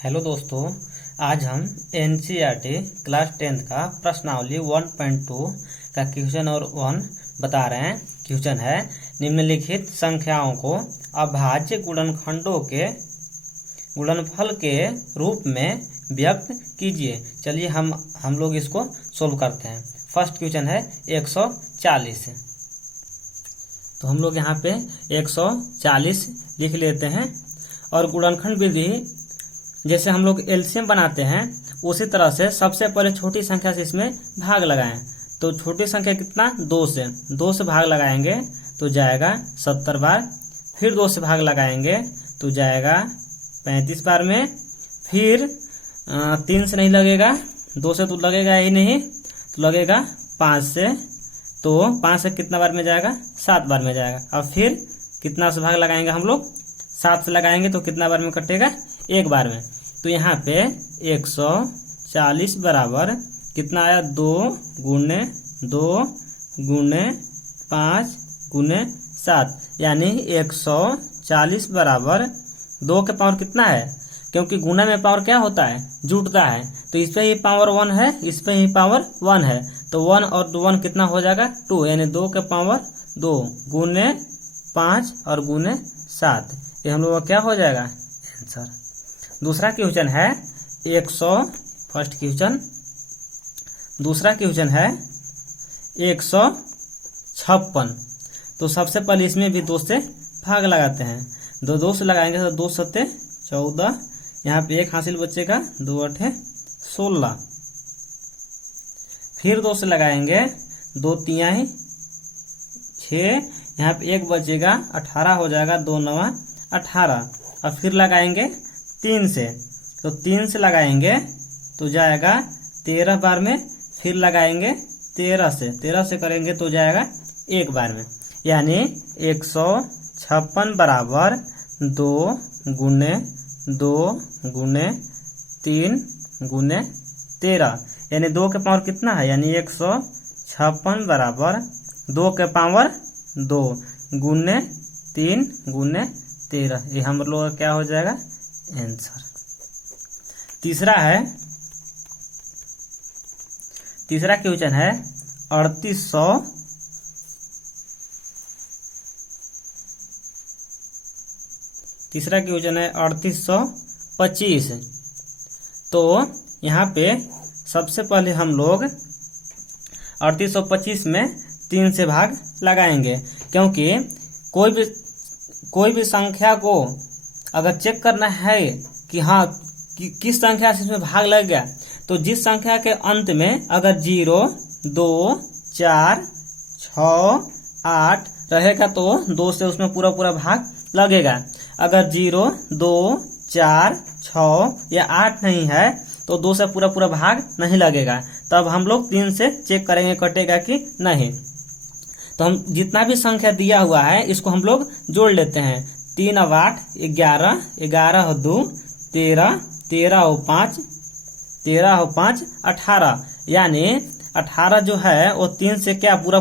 Hello दोस्तों, आज हम एनसीईआरटी क्लास 10th का प्रश्नावली 1.2 का क्वेश्चन और 1 बता रहे हैं। क्वेश्चन है निम्नलिखित संख्याओं को अभाज्य गुणनखंडों के गुणनफल के रूप में व्यक्त कीजिए। चलिए हम लोग इसको सोल्व करते हैं। फर्स्ट क्वेश्चन है 140। तो हम लोग यहाँ पे 140 लिख लेते हैं और गुणनखंड विधि जैसे हम लोग एलसीएम बनाते हैं उसी तरह से सबसे पहले छोटी संख्या से इसमें भाग लगाएं। तो छोटी संख्या कितना 2 से भाग लगाएंगे तो जाएगा 70 बार। फिर 2 से भाग लगाएंगे तो जाएगा 35 बार में। फिर 3 से नहीं लगेगा, 2 से तो लगेगा ही नहीं, तो लगेगा 5 से। तो 5 से कितना बार में जाएगा 7 बार में जाएगा। अब फिर कितना से भाग लगाएंगे हम लोग 7 से लगाएंगे तो कितना बार में कटेगा 1 बार में। तो यहाँ पे 140 बराबर कितना आया 2 गुणे 5 गुणे 7, यानी 140 बराबर 2 के पावर कितना है, क्योंकि गुणा में पावर क्या होता है जुटता है। तो इस पे ही पावर 1 है, इस पे ही पावर 1 है, तो 1 और 1 कितना हो जाएगा 2, यानी 2 के पावर 2 गुणे 5 और गुणे 7। ये हम लोग का क्या हो जाएगा आंसर। दूसरा क्वेश्चन है फर्स्ट क्वेश्चन। दूसरा क्वेश्चन है 156। तो सबसे पहले इसमें भी 2 से भाग लगाते हैं। 2 से लगाएंगे तो 2 सत्ते 14, यहाँ पे 1 हासिल बचेगा, 2 8 16। फिर 2 से लगाएंगे 2 3 6, यहाँ पे 1 बचेगा 18 हो जाएगा, 2 9 18। अब फिर लगाएंगे 3 से, तो 3 से लगाएंगे तो जाएगा 13 बार में। फिर लगाएंगे 13 से करेंगे तो जाएगा 1 बार में, यानी 156 बराबर 2 गुणे 3 गुणे 13, यानी 2 के पावर कितना है, यानी 156 बराबर 2 के पावर 2 गुणे 3 गुणे 13। ये हम लोग का क्या हो जाएगा आंसर। तीसरा क्वेश्चन है 3800। तीसरा क्वेश्चन है 3825। तो यहाँ पे सबसे पहले हम लोग 3825 में 3 से भाग लगाएंगे, क्योंकि कोई भी संख्या को अगर चेक करना है कि हाँ किस संख्या से इसमें भाग लग गया, तो जिस संख्या के अंत में अगर 0 2 4 6 8 रहेगा तो 2 से उसमें पूरा भाग लगेगा। अगर 0 2 4 6 या 8 नहीं है तो 2 से पूरा भाग नहीं लगेगा। तब हम लोग 3 से चेक करेंगे कटेगा कि नहीं। तो हम जितना भी संख्या दिया हुआ है इसको हम लोग जोड़ लेते हैं। 3 और 8 11, 11 और 2 13, 13 और 5 18, यानी 18 जो है वो 3 से क्या पूरा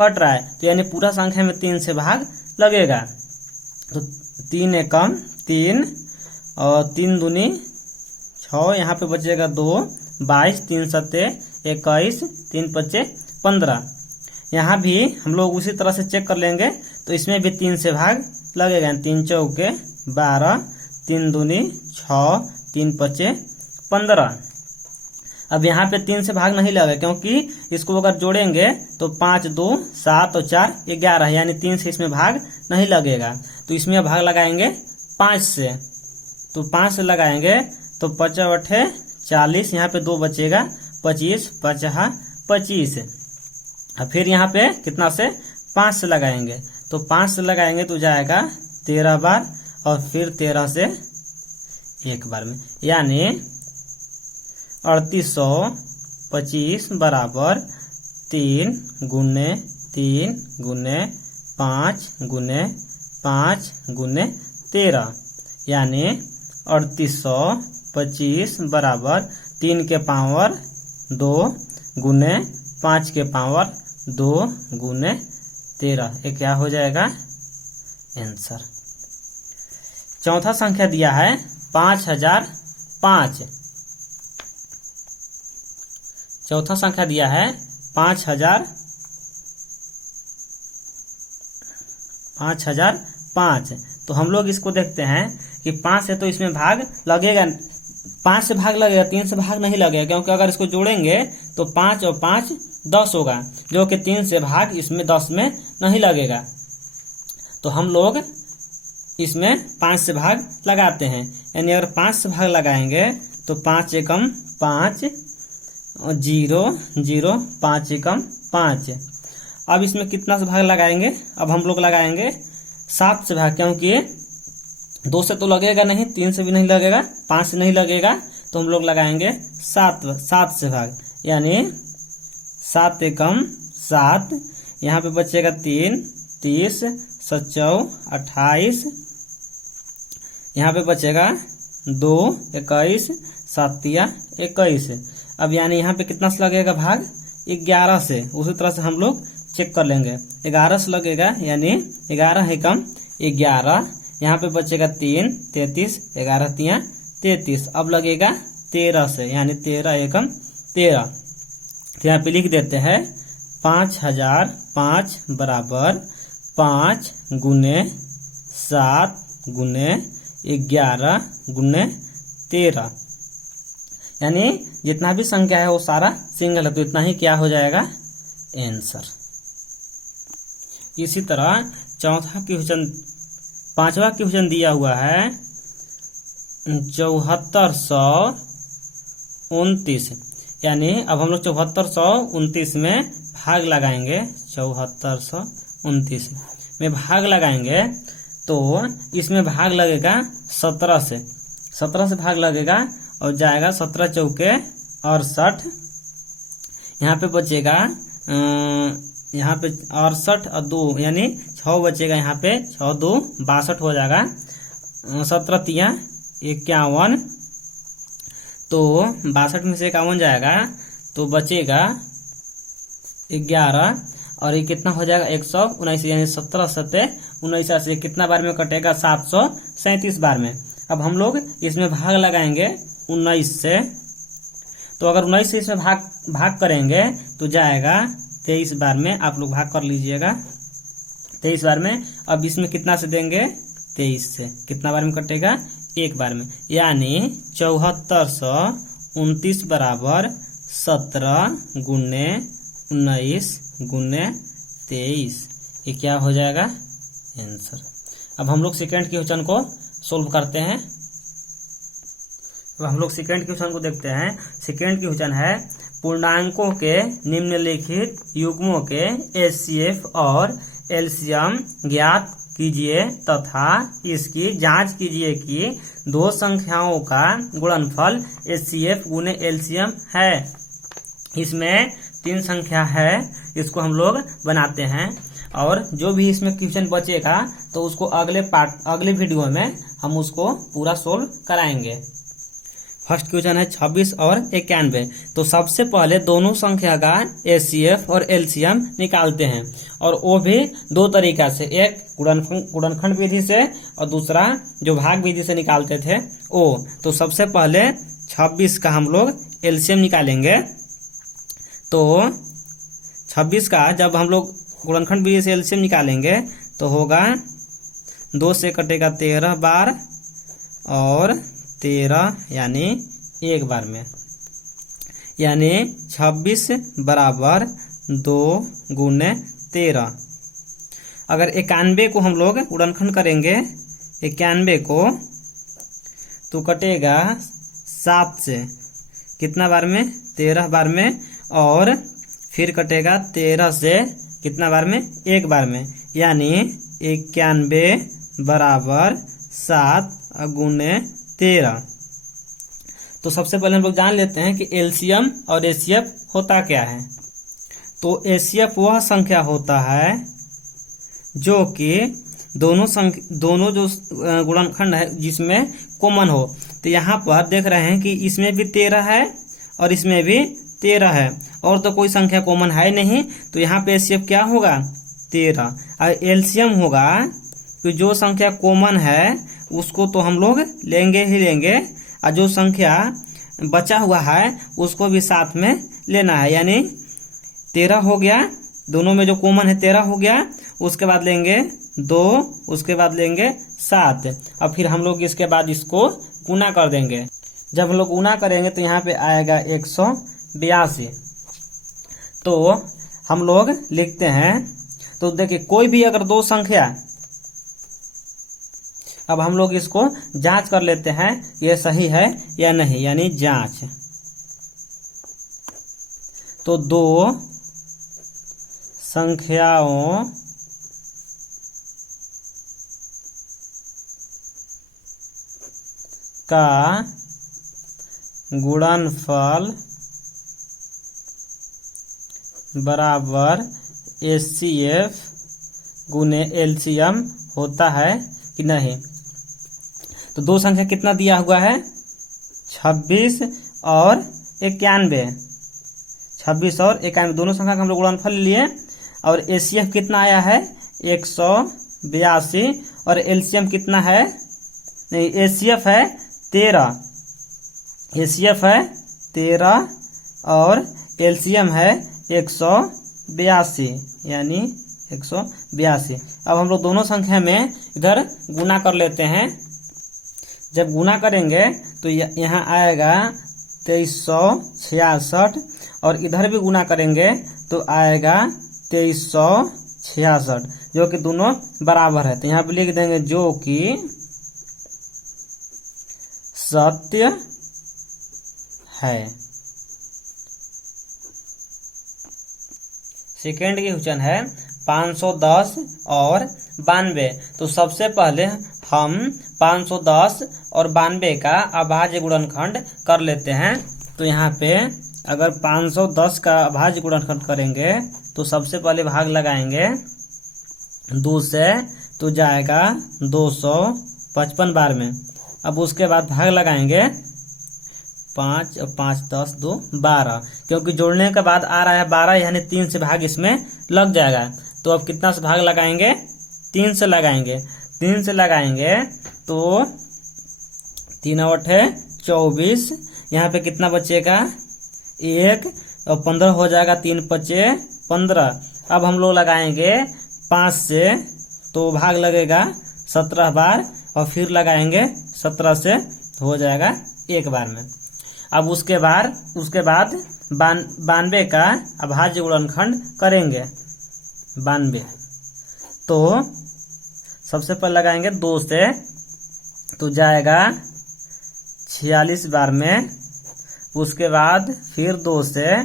कट रहा है, तो यानी पूरा संख्या में 3 से भाग लगेगा। तो 3 एकम 3 और 3 दूनी 6, यहाँ पे बचेगा 2 22, 3 सत्ते 21, 3 पच्चे 15। यहाँ भी हम लोग उसी तरह से चेक कर लेंगे, तो इसमें भी 3 से भाग लगेगा। 3 चौके 12, 3 दूनी 6, 3 पच्चे 15। अब यहाँ पे 3 से भाग नहीं लगेगा, क्योंकि इसको अगर जोड़ेंगे तो 5 2 7 और 4 11, यानी 3 से इसमें भाग नहीं लगेगा। तो इसमें भाग लगाएंगे 5 से, तो 5 से लगाएंगे तो 5 8 40, यहाँ पे 2 बचेगा 25 5 25। फिर यहाँ पे कितना से 5 से लगाएंगे, तो 5 से लगाएंगे तो जाएगा 13 बार और फिर 13 से 1 बार में, यानी 3825 बराबर 3 गुणे 5 गुणे 5 गुणे 13, यानी 3825 बराबर 3 के पावर 2 गुणे 5 के पावर 2 गुणे 13। ये क्या हो जाएगा आंसर। चौथा संख्या दिया है 5000 5। चौथा संख्या दिया है 5005। तो हम लोग इसको देखते हैं कि 5 से तो इसमें भाग लगेगा, 5 से भाग लगेगा, 3 से भाग नहीं लगेगा, क्योंकि अगर इसको जोड़ेंगे तो 5 और 5 10 होगा, जो कि 3 से भाग इसमें 10 में नहीं लगेगा। तो हम लोग इसमें 5 से भाग लगाते हैं, यानी अगर 5 से भाग लगाएंगे तो 5 एकम 5 और 0 0 5 एकम 5। अब इसमें कितना से भाग लगाएंगे? अब हम लोग लगाएंगे 7 से भाग, क्योंकि 2 से तो लगेगा नहीं, 3 से भी नहीं लगेगा, 5 से नहीं लगेगा, तो हम लोग लगाएंगे 7 से भाग, यानी 7 एकम 7। यहाँ पे बचेगा 3 30 7 28, यहाँ पे बचेगा 2 21 7 21। अब यानी यहाँ पे कितना से लगेगा भाग? 11 से। उसी तरह से हम लोग चेक कर लेंगे, 11 से लगेगा, यानी 11 एकम 11। यहाँ पे बचेगा 3 33 11 3 33। अब लगेगा 13 से, यानी 13 एकम 13। तो यहाँ पे लिख देते हैं 5005 बराबर 5 गुने 7 गुने 11 गुने 13, यानी जितना भी संख्या है वो सारा सिंगल है, तो इतना ही क्या हो जाएगा? आंसर। इसी तरह चौथा क्वेश्चन, 5वां क्वेश्चन दिया हुआ है 7429, यानी अब हम लोग 7429 में भाग लगाएंगे, 7429 में भाग लगाएंगे तो इसमें भाग लगेगा 17 से, 17 से भाग लगेगा और जाएगा 17 चौके 68। यहाँ पे बचेगा यहाँ पे 68 और 2, यानी 6 बचेगा, यहाँ पे 6 2 62 हो जाएगा, 17 3 51। तो 62 में से 51 जाएगा तो बचेगा 11, और ये कितना हो जाएगा? 119, यानी 17 7 19 से कितना बार में कटेगा? 737 बार में। अब हम लोग इसमें भाग लगाएंगे 19 से, तो अगर 19 से इसमें भाग करेंगे तो जाएगा 23 बार में। आप लोग भाग कर लीजिएगा 23 बार में। अब इसमें कितना से देंगे? 23 से। कितना बार में कटेगा? 1 बार में, यानी 7429 बराबर 17 गुने 19 गुने 23। ये क्या हो जाएगा? आंसर। अब हम लोग सेकेंड क्वेश्चन को सोल्व करते हैं। अब हम लोग सेकेंड क्वेश्चन को देखते हैं। सेकेंड क्वेश्चन है पूर्णांकों के निम्नलिखित युग्मों के एचसीएफ और एलसीएम ज्ञात कीजिए तथा इसकी जांच कीजिए कि दो संख्याओं का गुणनफल एचसीएफ गुने एलसीएम है। इसमें 3 संख्या है, इसको हम लोग बनाते हैं, और जो भी इसमें क्वेश्चन बचेगा तो उसको अगले वीडियो में हम उसको पूरा सोल्व कराएंगे। फर्स्ट क्वेश्चन है 26 और 91। तो सबसे पहले दोनों संख्या का एचसीएफ और एलसीएम निकालते हैं, और वो भी 2 तरीका से, एक गुणनखंड विधि से और दूसरा जो भाग विधि से निकालते थे वो। तो सबसे पहले 26 का हम लोग एलसीएम निकालेंगे। तो 26 का जब हम लोग गुणनखंड विधि से एलसीएम निकालेंगे तो होगा 2 से कटेगा 13 बार और 13 यानी 1 बार में, यानी 26 बराबर 2 गुने 13। अगर 91 को हम लोग गुणनखंड करेंगे, 91 को, तो कटेगा 7 से, कितना बार में? 13 बार में, और फिर कटेगा 13 से कितना बार में? 1 बार में, यानी 91 बराबर 7 गुने 13। तो सबसे पहले हम लोग जान लेते हैं कि एलसीएम और एचसीएफ होता क्या है। तो एचसीएफ वह संख्या होता है जो कि दोनों जो गुणनखंड है जिसमें कॉमन हो। तो यहाँ पर देख रहे हैं कि इसमें भी 13 है और इसमें भी 13 है, और तो कोई संख्या कॉमन है नहीं, तो यहाँ पे एचसीएफ क्या होगा? 13। और एलसीएम होगा कि जो संख्या कॉमन है उसको तो हम लोग लेंगे ही लेंगे, और जो संख्या बचा हुआ है उसको भी साथ में लेना है, यानी 13 हो गया, दोनों में जो कॉमन है 13 हो गया, उसके बाद लेंगे 2, उसके बाद लेंगे 7 और फिर हम लोग इसके बाद इसको गुना कर देंगे। जब हम लोग गुना करेंगे तो यहाँ पे आएगा 182। तो हम लोग लिखते हैं, तो देखिए कोई भी अगर दो संख्या, अब हम लोग इसको जांच कर लेते हैं ये सही है या नहीं, यानी जांच। तो दो संख्याओं का गुणनफल बराबर HCF गुने LCM होता है कि नहीं। तो दो संख्या कितना दिया हुआ है, 26 और 91। 26 और 91 दोनों संख्या का हम लोग गुणनफल लिए और HCF कितना आया है 182 और LCM कितना है, नहीं HCF है 13, HCF है 13 और LCM है 182 यानी 182। अब हम लोग दोनों संख्या में इधर गुना कर लेते हैं। जब गुना करेंगे तो यहाँ आएगा 2366 और इधर भी गुना करेंगे तो आएगा 2366, जो कि दोनों बराबर है। तो यहाँ पे लिख देंगे जो कि सत्य है। सेकेंड क्वेश्चन है 510 और 92। तो सबसे पहले हम 510 और 92 का अभाज्य गुणनखंड कर लेते हैं। तो यहाँ पे अगर 510 का अभाज्य गुणनखंड करेंगे तो सबसे पहले भाग लगाएंगे 2 से, तो जाएगा 255 बार में। अब उसके बाद भाग लगाएंगे 5 और 5 10 2 12, क्योंकि जोड़ने के बाद आ रहा है 12 यानी 3 से भाग इसमें लग जाएगा। तो अब कितना से भाग लगाएंगे, 3 से लगाएंगे। 3 से लगाएंगे तो 3 8 है 24, यहाँ पे कितना बचेगा 1 और 15 हो जाएगा, 3 5 15। अब हम लोग लगाएंगे 5 से, तो भाग लगेगा 17 बार और फिर लगाएंगे 17 से, हो जाएगा 1 बार में। अब उसके बाद 92 का अभाज्य गुणनखंड करेंगे 92। तो सबसे पहले लगाएंगे 2 से, तो जाएगा 46 बार में। उसके बाद फिर 2 से,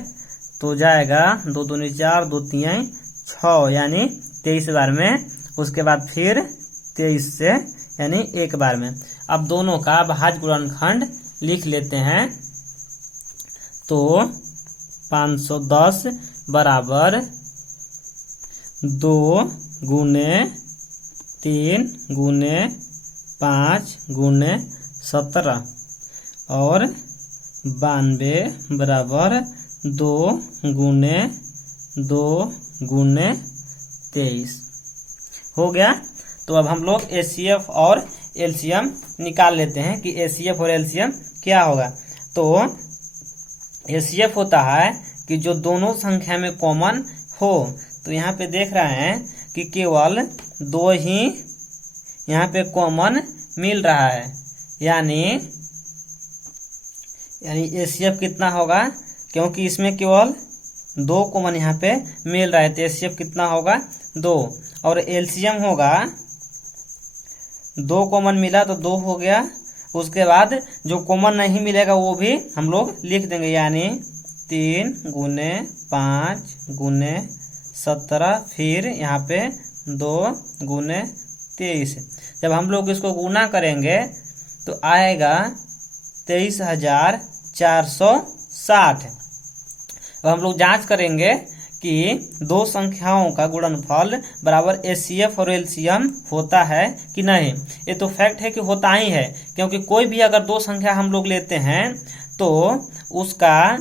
तो जाएगा 2 दूनी 4 2 3 6 यानी 23 बार में। उसके बाद फिर 23 से यानी 1 बार में। अब दोनों का अभाज्य गुणनखंड लिख लेते हैं। तो 510 बराबर 2 गुने 3 गुने 5 गुने 17 और 92 बराबर 2 गुने 2 गुने 23 हो गया। तो अब हम लोग HCF और LCM निकाल लेते हैं कि HCF और LCM क्या होगा। तो HCF होता है कि जो दोनों संख्या में कॉमन हो। तो यहाँ पे देख रहे हैं कि केवल 2 ही यहाँ पे कॉमन मिल रहा है, यानी HCF कितना होगा, क्योंकि इसमें केवल 2 कॉमन यहाँ पे मिल रहा है। तो HCF कितना होगा 2 और LCM होगा 2 कॉमन मिला तो 2 हो गया। उसके बाद जो कॉमन नहीं मिलेगा वो भी हम लोग लिख देंगे, यानी 3 गुने 5 गुने 17 फिर यहाँ पे 2 गुने 23। जब हम लोग इसको गुना करेंगे तो आएगा 23,460। अब हम लोग जांच करेंगे कि दो संख्याओं का गुणनफल बराबर HCF और LCM होता है कि नहीं। ये तो फैक्ट है कि होता ही है, क्योंकि कोई भी अगर दो संख्या हम लोग लेते हैं तो उसका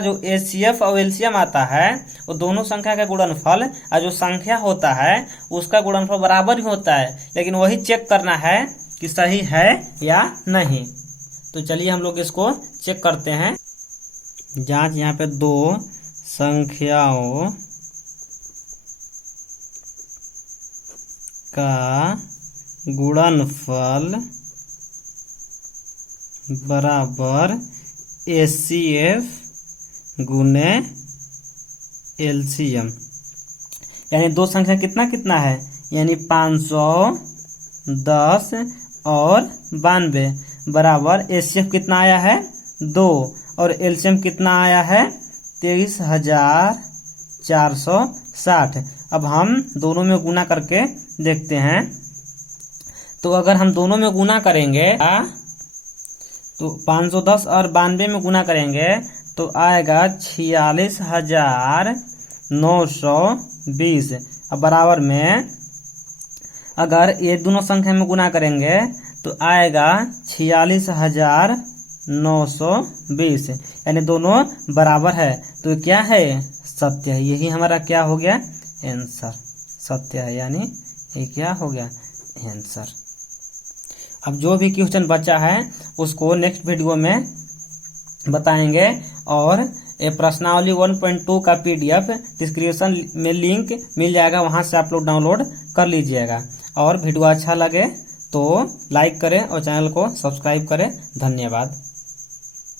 जो HCF और LCM आता है वो दोनों संख्या का गुणनफल और जो संख्या होता है उसका गुणनफल बराबर ही होता है। लेकिन वही चेक करना है कि सही है या नहीं। तो चलिए हम लोग इसको चेक करते हैं। जांच यहाँ पे दो संख्याओं का गुणनफल बराबर HCF गुने LCM, यानी दो संख्या कितना कितना है, यानी 510 और 92 बराबर HCF कितना आया है 2 और LCM कितना आया है 23,460। अब हम दोनों में गुना करके देखते हैं। तो अगर हम दोनों में गुना करेंगे तो 510 और 92 में गुना करेंगे तो आएगा 46,920। अब बराबर में अगर ये दोनों संख्या में गुना करेंगे तो आएगा 46,920, यानी दोनों बराबर है। तो क्या है, सत्य है। यही हमारा क्या हो गया, आंसर सत्य है, यानी ये क्या हो गया, आंसर। अब जो भी क्वेश्चन बचा है उसको नेक्स्ट वीडियो में बताएंगे, और ये प्रश्नावली 1.2 का PDF डिस्क्रिप्शन में लिंक मिल जाएगा, वहां से आप लोग डाउनलोड कर लीजिएगा। और वीडियो अच्छा लगे तो लाइक करें और चैनल को सब्सक्राइब करें। धन्यवाद।